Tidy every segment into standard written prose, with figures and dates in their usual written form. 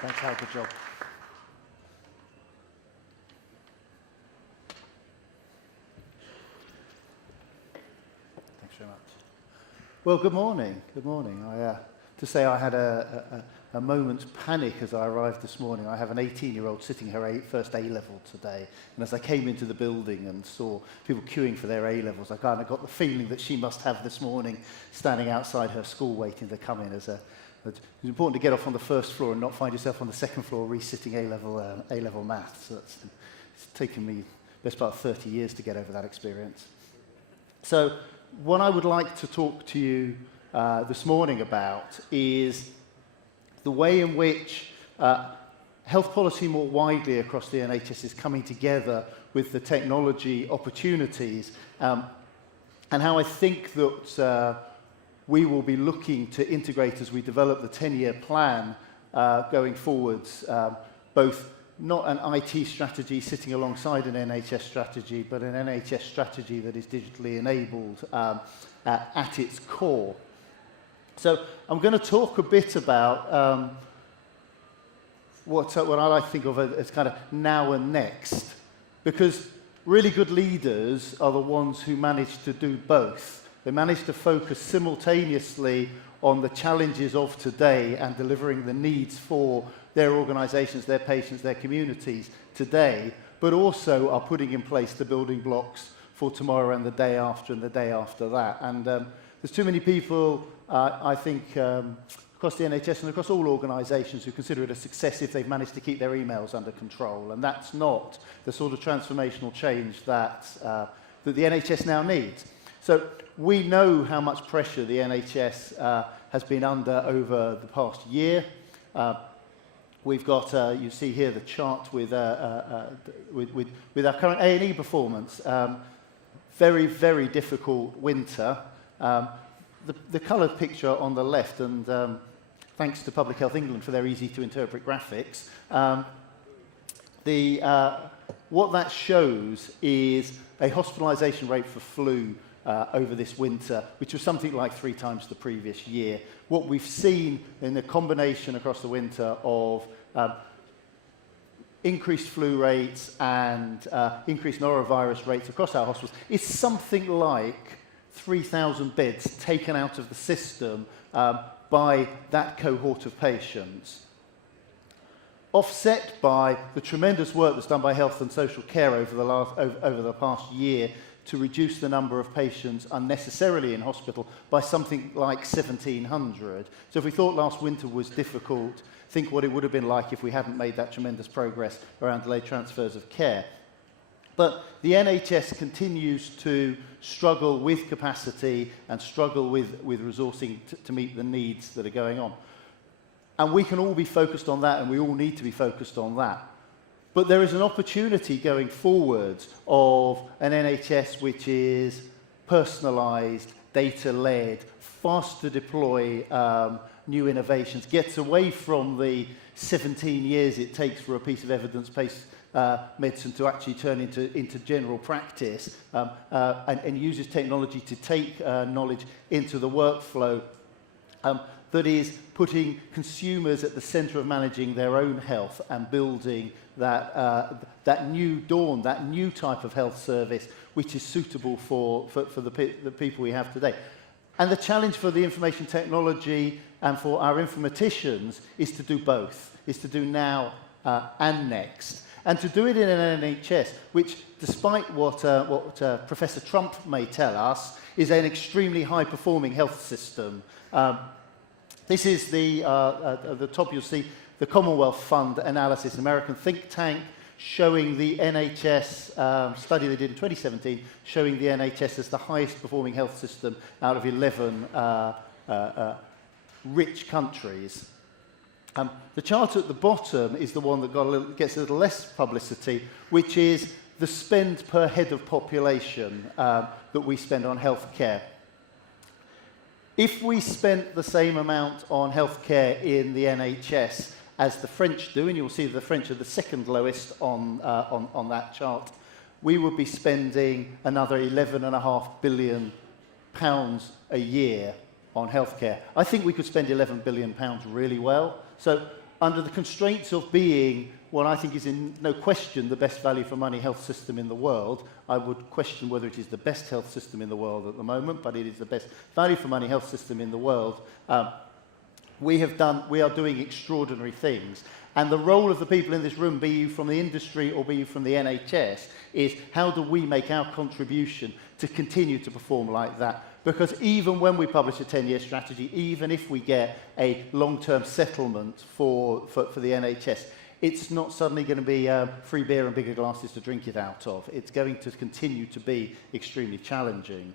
Thanks, Hal. Good job. Thanks very much. Well, good morning. Good morning. To say I had a moment's panic as I arrived this morning. I have an 18-year-old sitting her first A-level today, and as I came into the building and saw people queuing for their A-levels, I kind of got the feeling that she must have this morning standing outside her school waiting to come in. It's important to get off on the first floor and not find yourself on the second floor resitting A-level maths. It's taken me best part of 30 years to get over that experience. So what I would like to talk to you this morning about is the way in which health policy more widely across the NHS is coming together with the technology opportunities, and how I think that we will be looking to integrate as we develop the 10-year plan going forwards, both not an IT strategy sitting alongside an NHS strategy, but an NHS strategy that is digitally enabled at its core. So I'm going to talk a bit about what I like to think of as kind of now and next, because really good leaders are the ones who manage to do both. They manage to focus simultaneously on the challenges of today and delivering the needs for their organisations, their patients, their communities today, but also are putting in place the building blocks for tomorrow and the day after and the day after that. And there's too many people, I think, across the NHS and across all organisations who consider it a success if they've managed to keep their emails under control. And that's not the sort of transformational change that the NHS now needs. So we know how much pressure the NHS has been under over the past year. We've got, you see here, the chart with our current A&E performance. Very, very difficult winter. The coloured picture on the left, and thanks to Public Health England for their easy-to-interpret graphics, what that shows is a hospitalisation rate for flu over this winter, which was something like 3 times the previous year. What we've seen in the combination across the winter of increased flu rates and increased norovirus rates across our hospitals is something like 3,000 beds taken out of the system by that cohort of patients, offset by the tremendous work that's done by health and social care over the past year to reduce the number of patients unnecessarily in hospital by something like 1,700. So if we thought last winter was difficult, think what it would have been like if we hadn't made that tremendous progress around delayed transfers of care. But the NHS continues to struggle with capacity and struggle with resourcing to meet the needs that are going on. And we can all be focused on that, and we all need to be focused on that. But there is an opportunity going forwards of an NHS which is personalised, data-led, fast to deploy new innovations, gets away from the 17 years it takes for a piece of evidence-based medicine to actually turn into general practice, and uses technology to take knowledge into the workflow, that is putting consumers at the centre of managing their own health and building that new dawn, that new type of health service which is suitable for the people we have today. And the challenge for the information technology and for our informaticians is to do both, is to do now and next. And to do it in an NHS, which, despite what Professor Trump may tell us, is an extremely high-performing health system. This is the top, you'll see the Commonwealth Fund analysis, an American think tank, showing the NHS, study they did in 2017, showing the NHS as the highest performing health system out of 11 rich countries. The chart at the bottom is the one that gets a little less publicity, which is the spend per head of population that we spend on healthcare. If we spent the same amount on healthcare in the NHS as the French do, and you'll see the French are the second lowest on that chart, we would be spending another £11.5 billion a year on healthcare. I think we could spend £11 billion really well. So under the constraints of being what I think is in no question the best value for money health system in the world. I would question whether it is the best health system in the world at the moment, but it is the best value for money health system in the world. We are doing extraordinary things. And the role of the people in this room, be you from the industry or be you from the NHS, is how do we make our contribution to continue to perform like that? Because even when we publish a 10-year strategy, even if we get a long-term settlement for the NHS, it's not suddenly going to be free beer and bigger glasses to drink it out of. It's going to continue to be extremely challenging.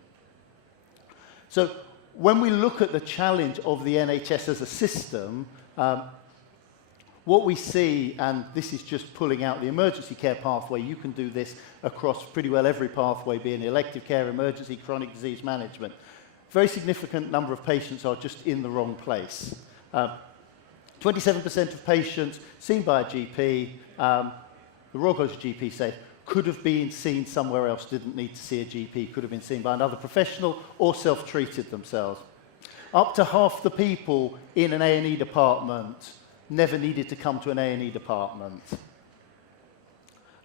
So when we look at the challenge of the NHS as a system, what we see, and this is just pulling out the emergency care pathway, you can do this across pretty well every pathway, be it elective care, emergency, chronic disease management. Very significant number of patients are just in the wrong place. 27% of patients seen by a GP, the Royal College of GP say, could have been seen somewhere else, didn't need to see a GP, could have been seen by another professional or self-treated themselves. Up to half the people in an A&E department never needed to come to an A&E department.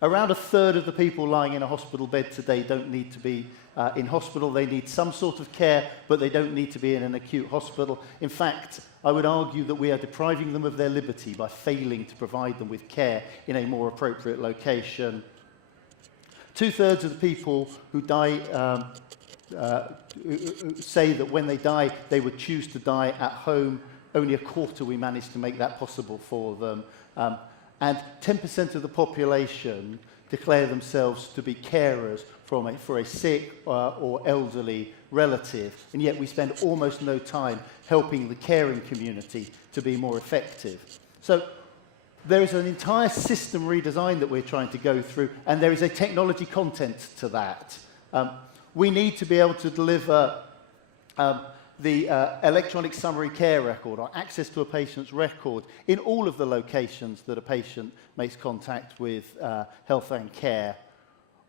Around a third of the people lying in a hospital bed today don't need to be in hospital. They need some sort of care, but they don't need to be in an acute hospital. In fact, I would argue that we are depriving them of their liberty by failing to provide them with care in a more appropriate location. 2/3 of the people who die say that when they die, they would choose to die at home. Only a quarter we managed to make that possible for them. And 10% of the population declare themselves to be carers for a sick or elderly relative, and yet we spend almost no time helping the caring community to be more effective. So there is an entire system redesign that we're trying to go through, and there is a technology content to that. We need to be able to deliver the electronic summary care record, or access to a patient's record, in all of the locations that a patient makes contact with health and care.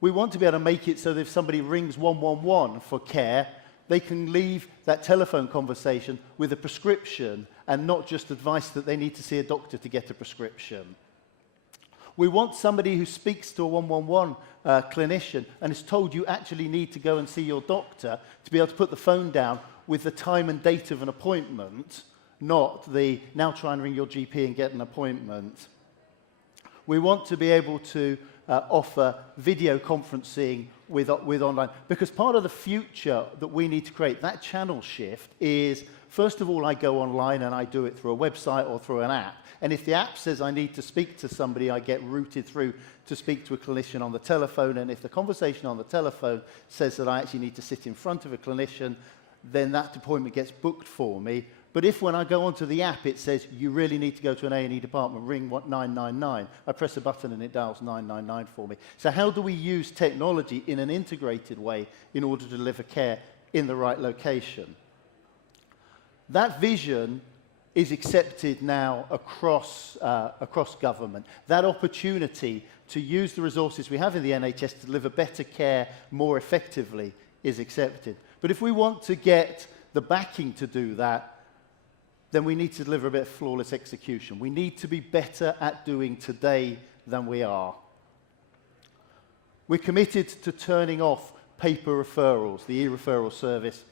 We want to be able to make it so that if somebody rings 111 for care, they can leave that telephone conversation with a prescription and not just advice that they need to see a doctor to get a prescription. We want somebody who speaks to a 111 clinician and is told you actually need to go and see your doctor to be able to put the phone down with the time and date of an appointment, not the now try and ring your GP and get an appointment. We want to be able to offer video conferencing with online, because part of the future that we need to create, that channel shift, is first of all I go online and I do it through a website or through an app, and if the app says I need to speak to somebody, I get routed through to speak to a clinician on the telephone, and if the conversation on the telephone says that I actually need to sit in front of a clinician, then that appointment gets booked for me. But if when I go onto the app it says you really need to go to an A&E department, ring 999, I press a button and it dials 999 for me. So how do we use technology in an integrated way in order to deliver care in the right location? That vision is accepted now across government. That opportunity to use the resources we have in the NHS to deliver better care more effectively is accepted. But if we want to get the backing to do that, then we need to deliver a bit of flawless execution. We need to be better at doing today than we are. We're committed to turning off paper referrals, the e-referral service,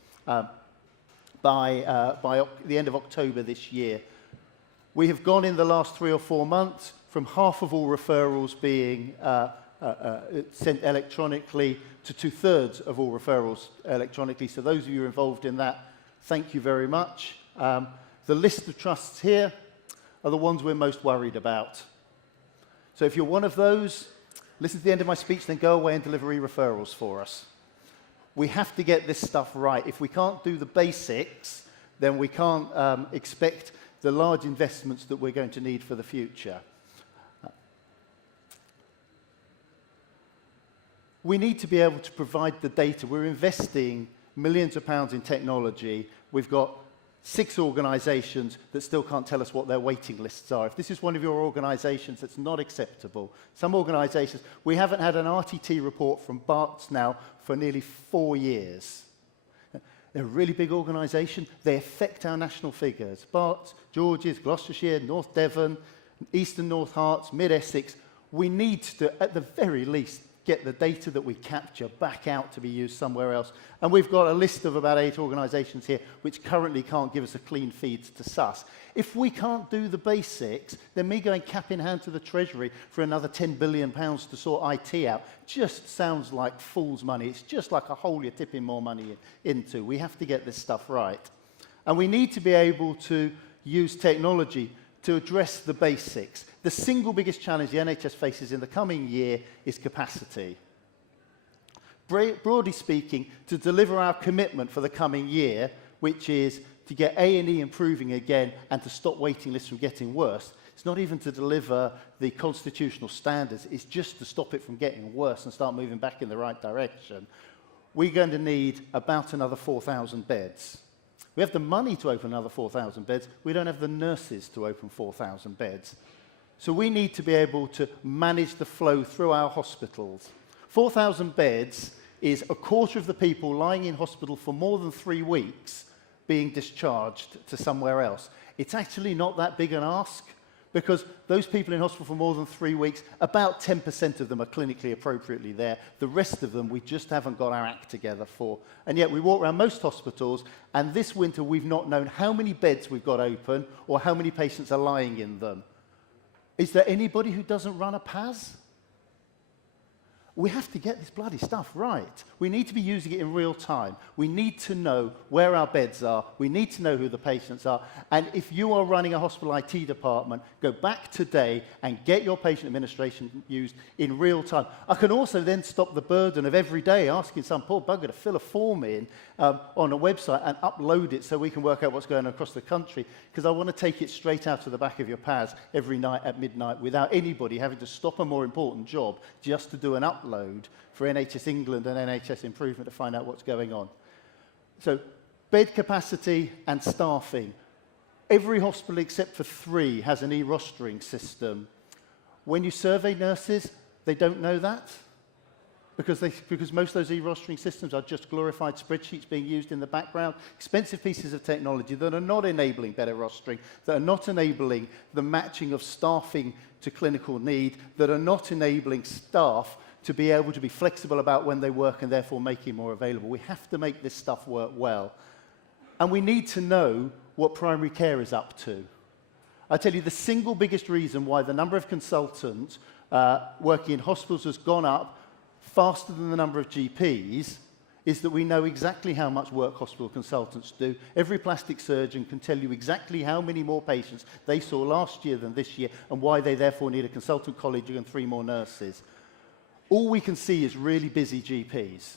by the end of October this year. We have gone in the last 3 or 4 months from half of all referrals being sent electronically to 2/3 of all referrals electronically. So those of you involved in that, thank you very much. The list of trusts here are the ones we're most worried about. So if you're one of those, listen to the end of my speech, then go away and deliver e-referrals for us. We have to get this stuff right. If we can't do the basics, then we can't expect the large investments that we're going to need for the future. We need to be able to provide the data. We're investing millions of pounds in technology. We've got 6 organisations that still can't tell us what their waiting lists are. If this is one of your organisations, that's not acceptable. Some organisations, we haven't had an RTT report from Barts now for nearly 4 years. They're a really big organisation. They affect our national figures. Barts, Georges, Gloucestershire, North Devon, Eastern North Herts, Mid-Essex. We need to, at the very least, get the data that we capture back out to be used somewhere else. And we've got a list of about 8 organisations here which currently can't give us a clean feed to SUS. If we can't do the basics, then me going cap in hand to the Treasury for another £10 billion to sort IT out just sounds like fool's money. It's just like a hole you're tipping more money into. We have to get this stuff right. And we need to be able to use technology to address the basics. The single biggest challenge the NHS faces in the coming year is capacity. Broadly speaking, to deliver our commitment for the coming year, which is to get A&E improving again and to stop waiting lists from getting worse, it's not even to deliver the constitutional standards, it's just to stop it from getting worse and start moving back in the right direction. We're going to need about another 4,000 beds. We have the money to open another 4,000 beds. We don't have the nurses to open 4,000 beds. So we need to be able to manage the flow through our hospitals. 4,000 beds is a quarter of the people lying in hospital for more than 3 weeks being discharged to somewhere else. It's actually not that big an ask, because those people in hospital for more than 3 weeks, about 10% of them are clinically appropriately there. The rest of them we just haven't got our act together for. And yet we walk around most hospitals, and this winter we've not known how many beds we've got open or how many patients are lying in them. Is there anybody who doesn't run a PAS? We have to get this bloody stuff right. We need to be using it in real time. We need to know where our beds are. We need to know who the patients are. And if you are running a hospital IT department, go back today and get your patient administration used in real time. I can also then stop the burden of every day asking some poor bugger to fill a form in on a website and upload it so we can work out what's going on across the country, because I want to take it straight out to the back of your PAS every night at midnight without anybody having to stop a more important job just to do an upload for NHS England and NHS Improvement to find out what's going on. So, bed capacity and staffing. Every hospital except for 3 has an e-rostering system. When you survey nurses, they don't know that, because most of those e-rostering systems are just glorified spreadsheets being used in the background, expensive pieces of technology that are not enabling better rostering, that are not enabling the matching of staffing to clinical need, that are not enabling staff to be able to be flexible about when they work and therefore make it more available. We have to make this stuff work well. And we need to know what primary care is up to. I tell you, the single biggest reason why the number of consultants working in hospitals has gone up faster than the number of GPs is that we know exactly how much work hospital consultants do. Every plastic surgeon can tell you exactly how many more patients they saw last year than this year and why they therefore need a consultant college and 3 more nurses. All we can see is really busy GPs.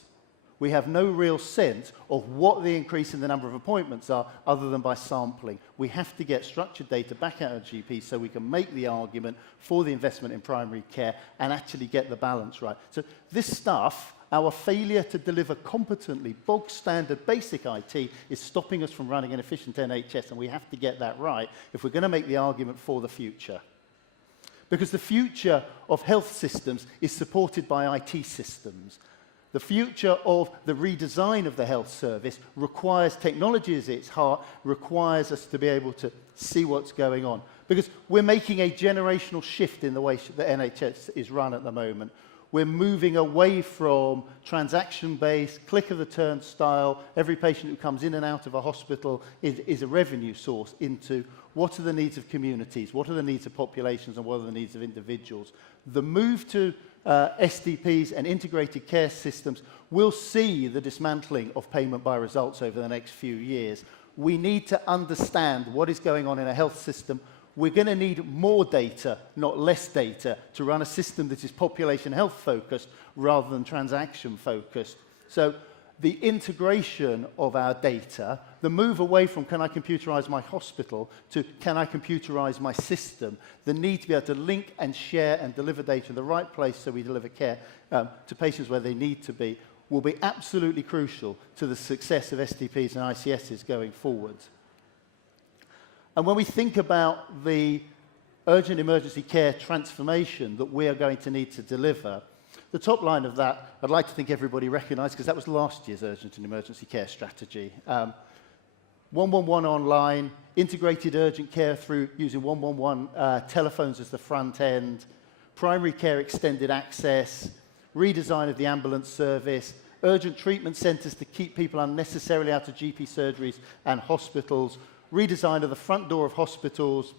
We have no real sense of what the increase in the number of appointments are other than by sampling. We have to get structured data back out of GPs so we can make the argument for the investment in primary care and actually get the balance right. So this stuff, our failure to deliver competently bog standard basic IT, is stopping us from running an efficient NHS, and we have to get that right if we're going to make the argument for the future. Because the future of health systems is supported by IT systems. The future of the redesign of the health service requires technology as its heart, requires us to be able to see what's going on. Because we're making a generational shift in the way the NHS is run at the moment. We're moving away from transaction-based, click-of-the-turn style, every patient who comes in and out of a hospital is a revenue source, into what are the needs of communities, what are the needs of populations, and what are the needs of individuals. The move to SDPs and integrated care systems will see the dismantling of payment by results over the next few years. We need to understand what is going on in a health system. We're going to need more data, not less data, to run a system that is population health focused rather than transaction focused. So the integration of our data, the move away from can I computerize my hospital to can I computerize my system, the need to be able to link and share and deliver data in the right place so we deliver care to patients where they need to be, will be absolutely crucial to the success of SDPs and ICSs going forward. And when we think about the urgent emergency care transformation that we are going to need to deliver, The top line of that, I'd like to think everybody recognised, because that was last year's urgent and emergency care strategy. 111 online, integrated urgent care through using 111 telephones as the front end, primary care extended access, redesign of the ambulance service, urgent treatment centres to keep people unnecessarily out of GP surgeries and hospitals, redesign of the front door of hospitals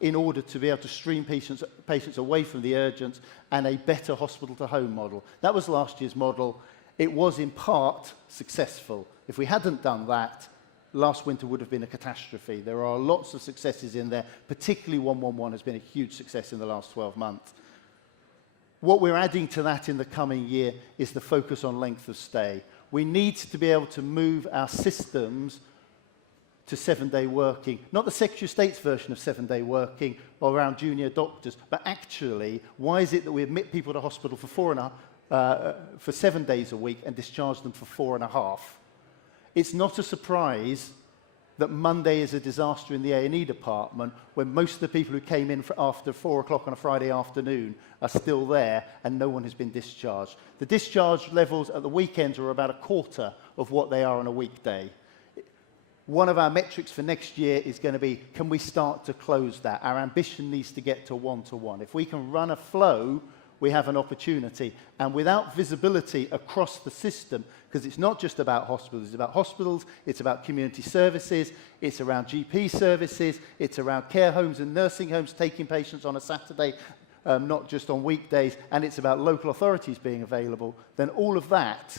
in order to be able to stream patients away from the urgents, and a better hospital-to-home model. That was last year's model. It was in part successful. If we hadn't done that, last winter would have been a catastrophe. There are lots of successes in there, particularly 111 has been a huge success in the last 12 months. What we're adding to that in the coming year is the focus on length of stay. We need to be able to move our systems to 7-day working. Not the Secretary of State's version of 7-day working or around junior doctors, but actually, why is it that we admit people to hospital for 7 days a week and discharge them for 4.5? It's not a surprise that Monday is a disaster in the A&E department when most of the people who came in after 4 o'clock on a Friday afternoon are still there and no one has been discharged. The discharge levels at the weekends are about a quarter of what they are on a weekday. One of our metrics for next year is going to be, can we start to close that? Our ambition needs to get to 1-to-1. If we can run a flow, we have an opportunity. And without visibility across the system, because it's not just about hospitals, it's about community services, it's around GP services, it's around care homes and nursing homes taking patients on a Saturday, not just on weekdays, and it's about local authorities being available, then all of that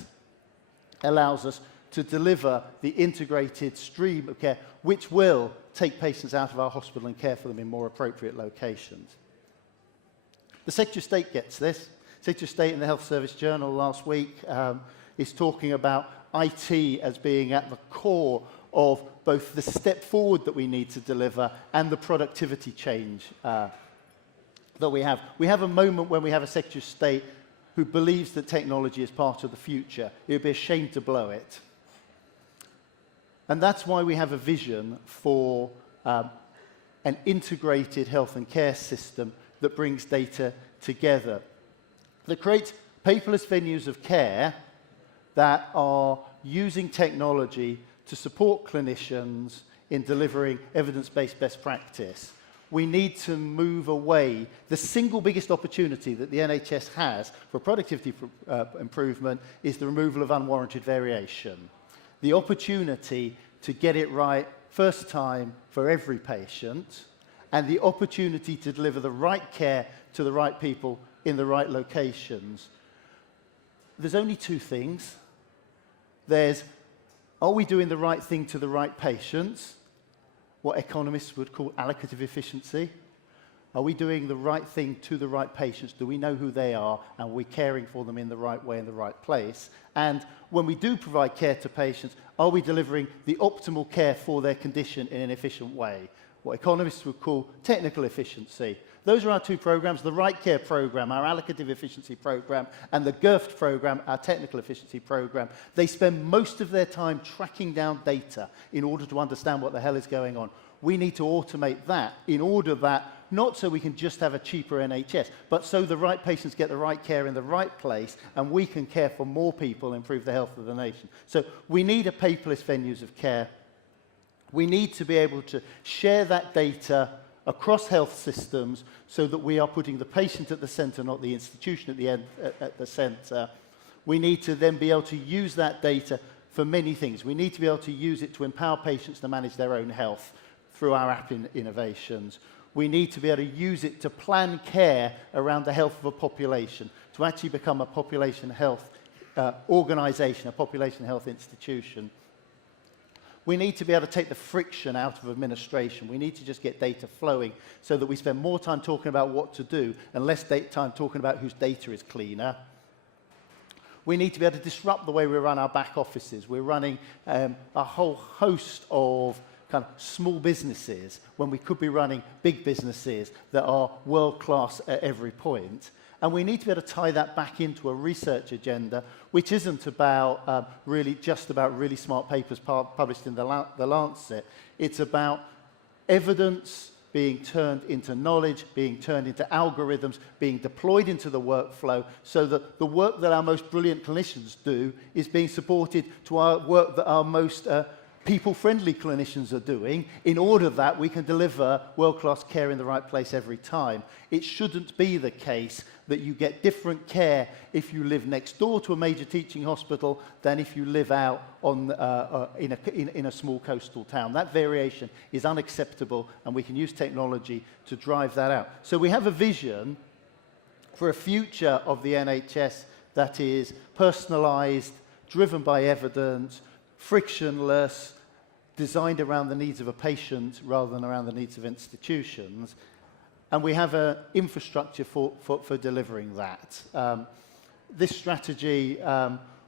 allows us to deliver the integrated stream of care, which will take patients out of our hospital and care for them in more appropriate locations. The Secretary of State gets this. Secretary of State in the Health Service Journal last week is talking about IT as being at the core of both the step forward that we need to deliver and the productivity change that we have. We have a moment when we have a Secretary of State who believes that technology is part of the future. It would be a shame to blow it. And that's why we have a vision for an integrated health and care system that brings data together, that creates paperless venues of care that are using technology to support clinicians in delivering evidence-based best practice. We need to move away. The single biggest opportunity that the NHS has for productivity improvement is the removal of unwarranted variation. The opportunity to get it right first time for every patient, and the opportunity to deliver the right care to the right people in the right locations. There's only two things. There's, are we doing the right thing to the right patients? What economists would call allocative efficiency. Are we doing the right thing to the right patients? Do we know who they are? And are we caring for them in the right way, in the right place? And when we do provide care to patients, are we delivering the optimal care for their condition in an efficient way? What economists would call technical efficiency. Those are our two programs, the Right Care program, our allocative efficiency program, and the GERFT program, our technical efficiency program. They spend most of their time tracking down data in order to understand what the hell is going on. We need to automate that in order that, not so we can just have a cheaper NHS, but so the right patients get the right care in the right place and we can care for more people and improve the health of the nation. So we need a paperless venues of care. We need to be able to share that data across health systems so that we are putting the patient at the centre, not the institution at the centre. We need to then be able to use that data for many things. We need to be able to use it to empower patients to manage their own health through our app innovations. We need to be able to use it to plan care around the health of a population, to actually become a population health organisation, a population health institution. We need to be able to take the friction out of administration. We need to just get data flowing so that we spend more time talking about what to do and less time talking about whose data is cleaner. We need to be able to disrupt the way we run our back offices. We're running a whole host of kind of small businesses when we could be running big businesses that are world-class at every point. And we need to be able to tie that back into a research agenda, which isn't about really smart papers published in the Lancet. It's about evidence being turned into knowledge, being turned into algorithms, being deployed into the workflow, so that the work that our most brilliant clinicians do is being supported to our work that our most people-friendly clinicians are doing, in order that we can deliver world-class care in the right place every time. It shouldn't be the case that you get different care if you live next door to a major teaching hospital than if you live out on, in a small coastal town. That variation is unacceptable, and we can use technology to drive that out. So we have a vision for a future of the NHS that is personalised, driven by evidence, frictionless, designed around the needs of a patient rather than around the needs of institutions. And we have an infrastructure for delivering that. This strategy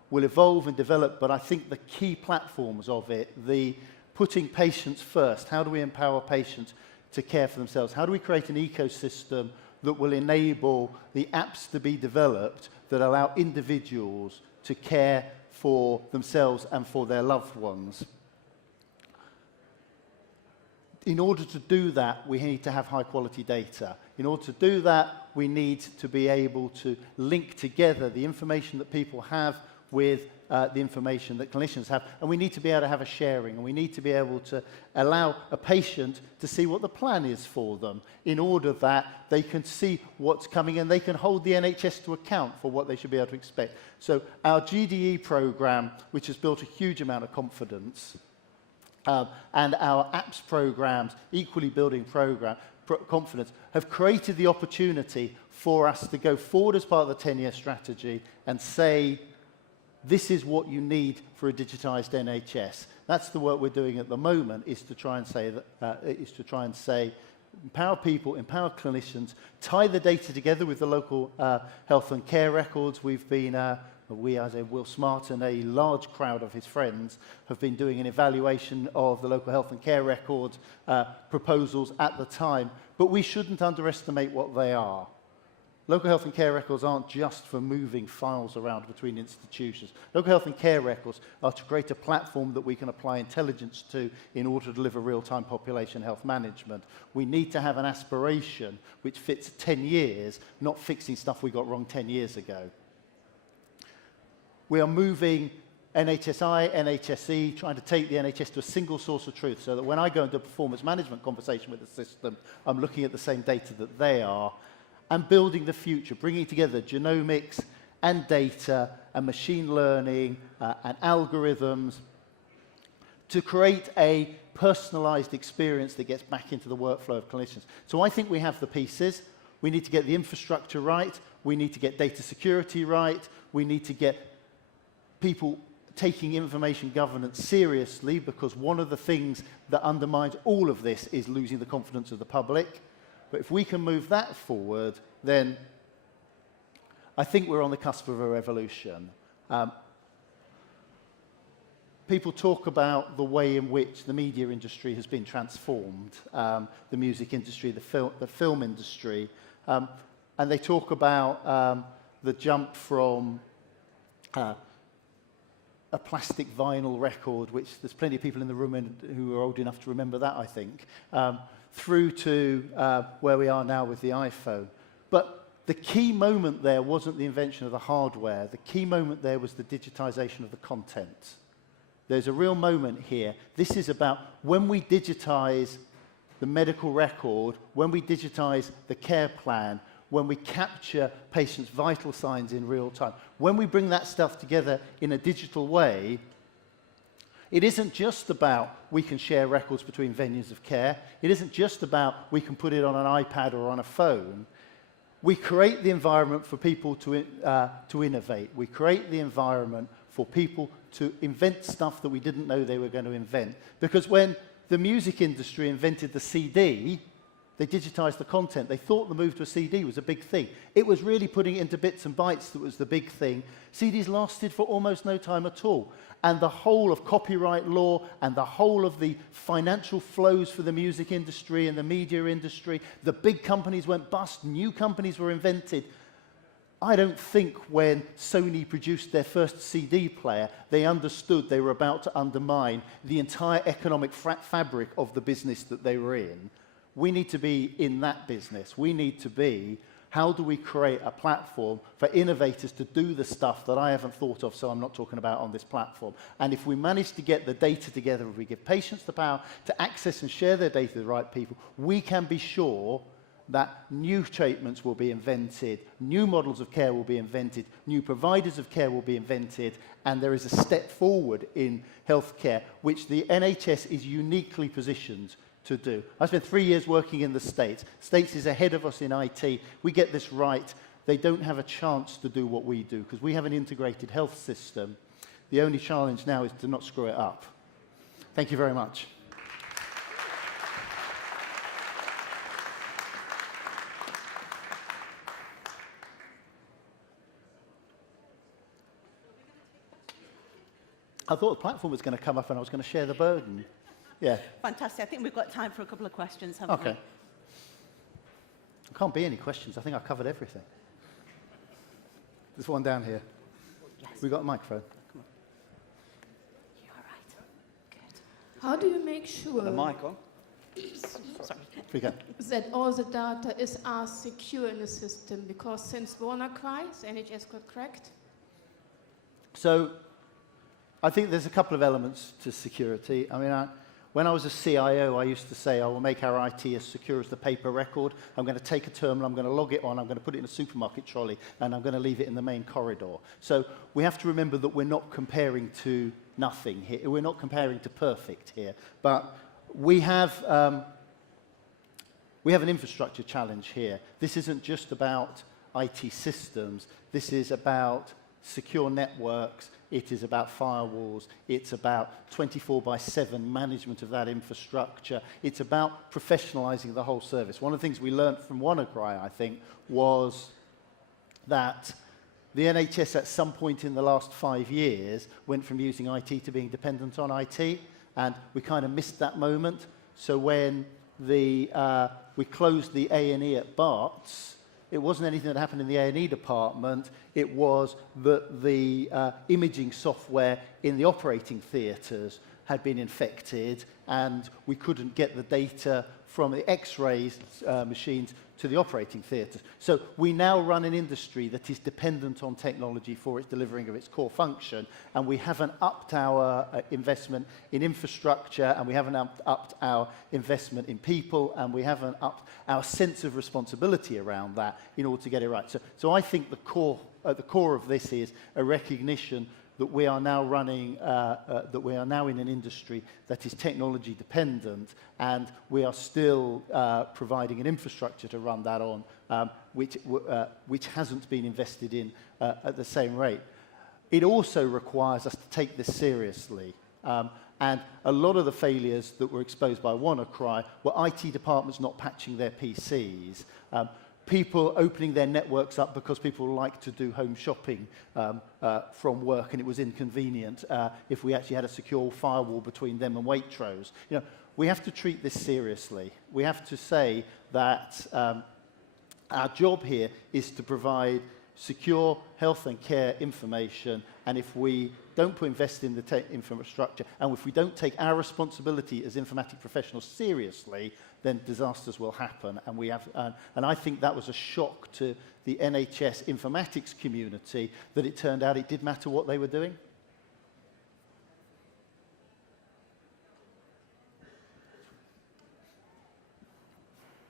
will evolve and develop, but I think the key platforms of it, the putting patients first, how do we empower patients to care for themselves? How do we create an ecosystem that will enable the apps to be developed that allow individuals to care for themselves and for their loved ones? In order to do that, we need to have high-quality data. In order to do that, we need to be able to link together the information that people have with the information that clinicians have, and we need to be able to have a sharing, and we need to be able to allow a patient to see what the plan is for them, in order that they can see what's coming and they can hold the NHS to account for what they should be able to expect. So our GDE programme, which has built a huge amount of confidence, and our apps programs, equally building confidence, have created the opportunity for us to go forward as part of the 10-year strategy and say, this is what you need for a digitised NHS. That's the work we're doing at the moment, is to try and say, empower people, empower clinicians, tie the data together with the local health and care records. We've been we, as in Will Smart and a large crowd of his friends, have been doing an evaluation of the local health and care record proposals at the time, but we shouldn't underestimate what they are. Local health and care records aren't just for moving files around between institutions. Local health and care records are to create a platform that we can apply intelligence to in order to deliver real-time population health management. We need to have an aspiration which fits 10 years, not fixing stuff we got wrong 10 years ago. We are moving NHSI, NHSE, trying to take the NHS to a single source of truth, so that when I go into a performance management conversation with the system, I'm looking at the same data that they are, and building the future, bringing together genomics and data and machine learning and algorithms to create a personalised experience that gets back into the workflow of clinicians. So I think we have the pieces. We need to get the infrastructure right. We need to get data security right. We need to get people taking information governance seriously, because one of the things that undermines all of this is losing the confidence of the public. But if we can move that forward, then I think we're on the cusp of a revolution. People talk about the way in which the media industry has been transformed, the music industry, the film industry, and they talk about the jump from a plastic vinyl record, which there's plenty of people in the room who are old enough to remember that, I think, through to where we are now with the iPhone. But the key moment there wasn't the invention of the hardware. The key moment there was the digitization of the content. There's a real moment here. This is about when we digitize the medical record, when we digitize the care plan, when we capture patients' vital signs in real time, when we bring that stuff together in a digital way, it isn't just about we can share records between venues of care. It isn't just about we can put it on an iPad or on a phone. We create the environment for people to innovate. We create the environment for people to invent stuff that we didn't know they were going to invent. Because when the music industry invented the CD, they digitized the content. They thought the move to a CD was a big thing. It was really putting it into bits and bytes that was the big thing. CDs lasted for almost no time at all. And the whole of copyright law and the whole of the financial flows for the music industry and the media industry, the big companies went bust, new companies were invented. I don't think when Sony produced their first CD player, they understood they were about to undermine the entire economic fabric of the business that they were in. We need to be in that business. We need to be, how do we create a platform for innovators to do the stuff that I haven't thought of, so I'm not talking about on this platform. And if we manage to get the data together, if we give patients the power to access and share their data with the right people, we can be sure that new treatments will be invented, new models of care will be invented, new providers of care will be invented, and there is a step forward in healthcare, which the NHS is uniquely positioned to do. I spent 3 years working in the States. States is ahead of us in IT. We get this right. They don't have a chance to do what we do because we have an integrated health system. The only challenge now is to not screw it up. Thank you very much. I thought the platform was going to come up and I was going to share the burden. Yeah. Fantastic. I think we've got time for a couple of questions, haven't we? Okay. There can't be any questions. I think I've covered everything. There's one down here. Yes. We got a microphone. Come on. You all right? Good. How do you make sure The mic on. Sorry. We go. that all the data is as secure in the system? Because since WannaCry, NHS got cracked. So I think there's a couple of elements to security. I mean, when I was a CIO, I used to say, I will make our IT as secure as the paper record. I'm going to take a terminal, I'm going to log it on, I'm going to put it in a supermarket trolley, and I'm going to leave it in the main corridor. So we have to remember that we're not comparing to nothing here. We're not comparing to perfect here. But we have an infrastructure challenge here. This isn't just about IT systems. This is about secure networks. It is about firewalls. It's about 24/7 management of that infrastructure. It's about professionalizing the whole service. One of the things we learned from WannaCry, I think, was that the NHS at some point in the last 5 years went from using IT to being dependent on IT, and we kind of missed that moment. So when we closed the A&E at Barts, it wasn't anything that happened in the A&E department. It was that the imaging software in the operating theatres had been infected, and we couldn't get the data from the X-ray machines to the operating theatres. So we now run an industry that is dependent on technology for its delivering of its core function, and we haven't upped our investment in infrastructure, and we haven't upped our investment in people, and we haven't upped our sense of responsibility around that in order to get it right. So I think at the core of this is a recognition that we are now running, that we are now in an industry that is technology dependent, and we are still providing an infrastructure to run that on, which hasn't been invested in at the same rate. It also requires us to take this seriously. And a lot of the failures that were exposed by WannaCry were IT departments not patching their PCs, people opening their networks up because people like to do home shopping from work, and it was inconvenient if we actually had a secure firewall between them and Waitrose. You know, we have to treat this seriously. We have to say that our job here is to provide secure health and care information, and if we don't invest in the infrastructure, and if we don't take our responsibility as informatic professionals seriously, then disasters will happen. And we have, and I think that was a shock to the NHS informatics community, that it turned out it did matter what they were doing.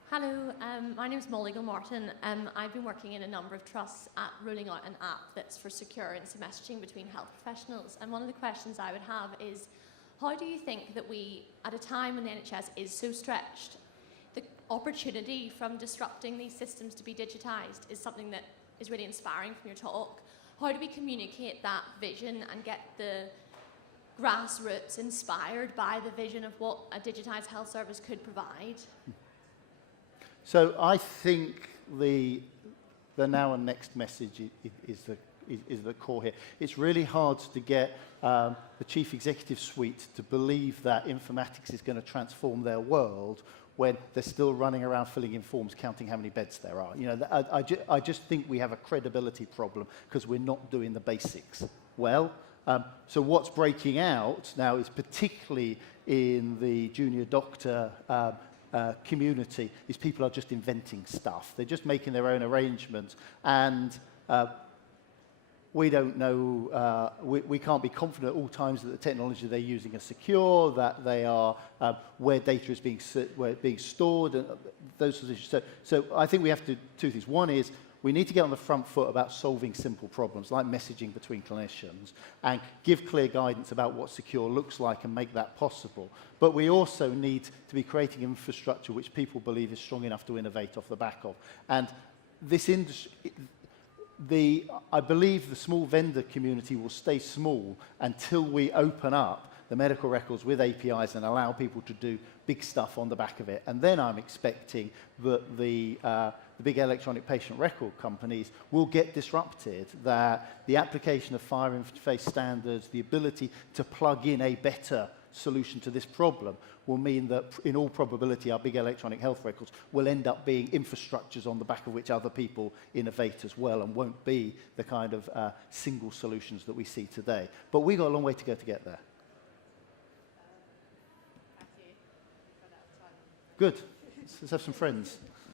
Hello, my name is Molly Gilmartin. I've been working in a number of trusts at rolling out an app that's for secure instant messaging between health professionals. And one of the questions I would have is, how do you think that we, at a time when the NHS is so stretched, the opportunity from disrupting these systems to be digitised is something that is really inspiring from your talk. How do we communicate that vision and get the grassroots inspired by the vision of what a digitised health service could provide? So I think the now and next message is the core here. It's really hard to get the chief executive suite to believe that informatics is going to transform their world when they're still running around filling in forms, counting how many beds there are. You know, I just think we have a credibility problem because we're not doing the basics well. So what's breaking out now is particularly in the junior doctor community is people are just inventing stuff. They're just making their own arrangements, and we don't know, we can't be confident at all times that the technology they're using is secure, that they are, where data is being stored, and those sorts of issues. So I think we have to do two things. One is we need to get on the front foot about solving simple problems, like messaging between clinicians, and give clear guidance about what secure looks like and make that possible. But we also need to be creating infrastructure which people believe is strong enough to innovate off the back of. And this industry, I believe the small vendor community will stay small until we open up the medical records with APIs and allow people to do big stuff on the back of it. And then I'm expecting that the big electronic patient record companies will get disrupted, that the application of FHIR interface standards, the ability to plug in a better solution to this problem will mean that in all probability our big electronic health records will end up being infrastructures on the back of which other people innovate as well, and won't be the kind of single solutions that we see today. But we've got a long way to go to get there. Good. Let's have some friends.